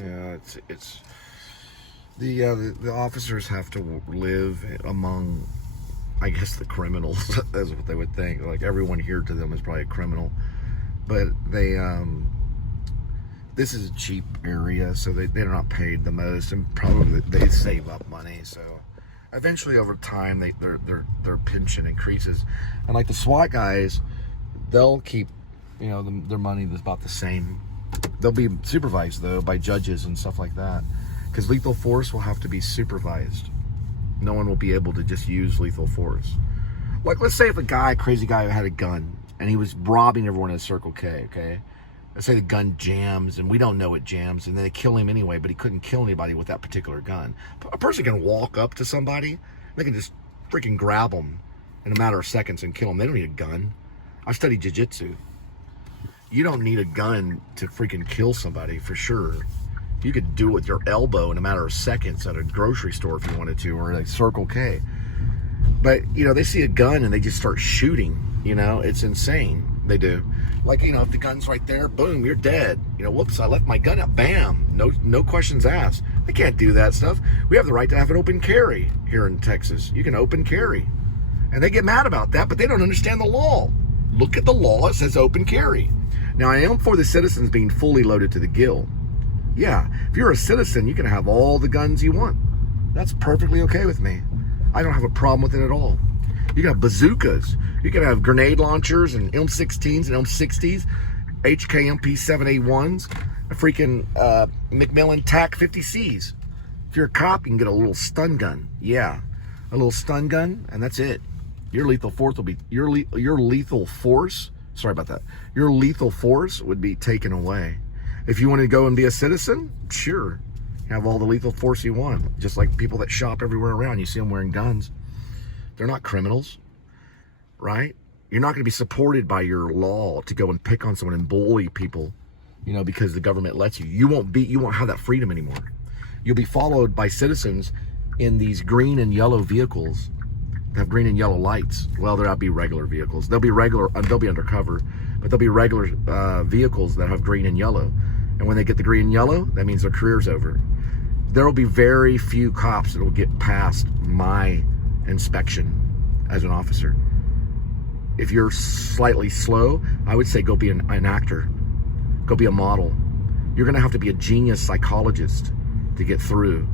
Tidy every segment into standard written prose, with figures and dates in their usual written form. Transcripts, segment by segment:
Yeah, it's the officers have to live among, I guess, the criminals. That's what they would think. Like, everyone here to them is probably a criminal, but they this is a cheap area, so they're not paid the most, and probably they save up money. So eventually, over time, their pension increases, and like the SWAT guys, they'll keep, you know, their money is about the same. They'll be supervised though by judges and stuff like that, because lethal force will have to be supervised. No one will be able to just use lethal force. Like, let's say if a crazy guy had a gun and he was robbing everyone at Circle K, okay? Let's say the gun jams and we don't know it jams, and then they kill him anyway, but he couldn't kill anybody with that particular gun. A person can walk up to somebody, they can just freaking grab them in a matter of seconds and kill them. They don't need a gun. I studied jiu-jitsu. You don't need a gun to freaking kill somebody, for sure. You could do it with your elbow in a matter of seconds at a grocery store if you wanted to, or like Circle K. But, you know, they see a gun and they just start shooting. You know, it's insane. They do. Like, you know, if the gun's right there, boom, you're dead. You know, whoops, I left my gun out. Bam. No questions asked. They can't do that stuff. We have the right to have an open carry here in Texas. You can open carry. And they get mad about that, but they don't understand the law. Look at the law. It says open carry. Now, I am for the citizens being fully loaded to the gill. Yeah, if you're a citizen, you can have all the guns you want. That's perfectly okay with me. I don't have a problem with it at all. You can have bazookas. You can have grenade launchers and M16s and M60s, HKMP 7A1s, a freaking Macmillan TAC 50Cs. If you're a cop, you can get a little stun gun. Yeah, a little stun gun, and that's it. Your lethal force will be your lethal force. Sorry about that. Your lethal force would be taken away. If you want to go and be a citizen, sure, have all the lethal force you want. Just like people that shop everywhere around, you see them wearing guns. They're not criminals, right? You're not going to be supported by your law to go and pick on someone and bully people, you know, because the government lets you. You won't have that freedom anymore. You'll be followed by citizens in these green and yellow vehicles that have green and yellow lights. Well, there'll be regular vehicles. They'll be undercover, but there'll be regular vehicles that have green and yellow. And when they get the green and yellow, that means their career's over. There will be very few cops that will get past my inspection as an officer. If you're slightly slow, I would say go be an actor. Go be a model. You're going to have to be a genius psychologist to get through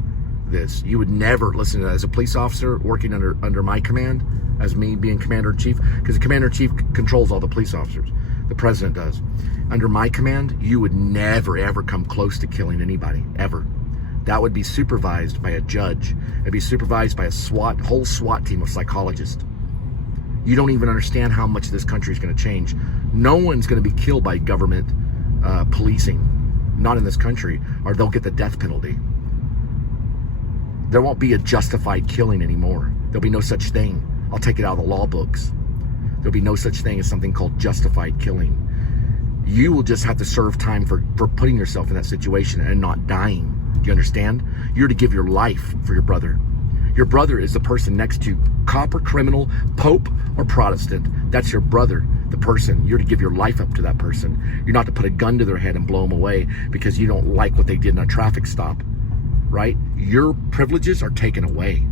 this. You would never listen to that as a police officer working under my command, as me being commander-in-chief, because the commander-in-chief controls all the police officers. The president does. Under my command, you would never, ever come close to killing anybody, ever. That would be supervised by a judge. It'd be supervised by a whole SWAT team of psychologists. You don't even understand how much this country is going to change. No one's going to be killed by government policing. Not in this country, or they'll get the death penalty. There won't be a justified killing anymore. There'll be no such thing. I'll take it out of the law books. There'll be no such thing as something called justified killing. You will just have to serve time for putting yourself in that situation and not dying. Do you understand? You're to give your life for your brother. Your brother is the person next to cop or criminal, pope or Protestant. That's your brother, the person. You're to give your life up to that person. You're not to put a gun to their head and blow them away because you don't like what they did in a traffic stop, right? Your privileges are taken away.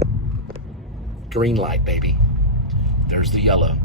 Green light, baby. There's the yellow.